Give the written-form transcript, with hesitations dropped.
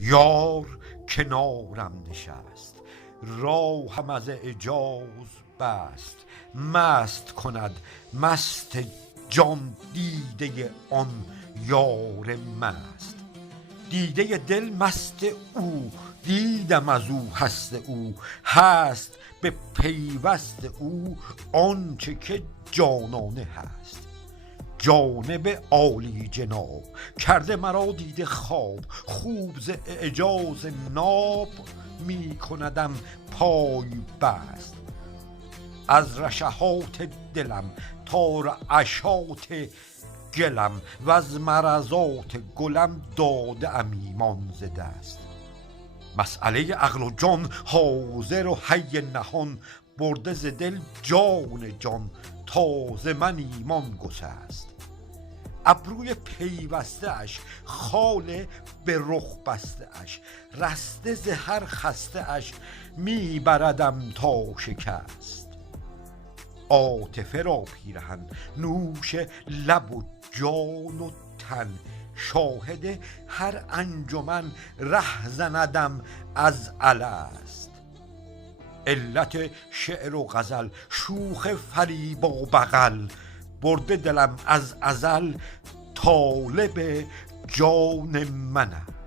یار کنارم نشست، راهم از اعجاز بست. مست کند مست جان دیده آن یار مست. دیده دل مست او، دیدم از او هست او. هست به پیوست او آنچه که جانانه هست. جانب عالی جناب کرده مرا دیده خواب. خوب ز اعجاز ناب می کندم پای بست. از رشحات دلم تا رعشات گلم، و از مرضات گلم داده ام ایمان ز دست. مسئله عقل و جان حاضر و حی نهان، برده ز دل جان جان تا ز من ایمان گسست. ابروی پیوسته اش، خال به رخ بسته اش، رسته ز هر خسته اش می بردم تا شکست. عاطفه را پیرهن نوش لب و جان و تن، شاهد هر انجمن ره زندم از الست. علت شعر و غزل شوخ فریب و بغل، برده دلم از ازل طالب جان من است.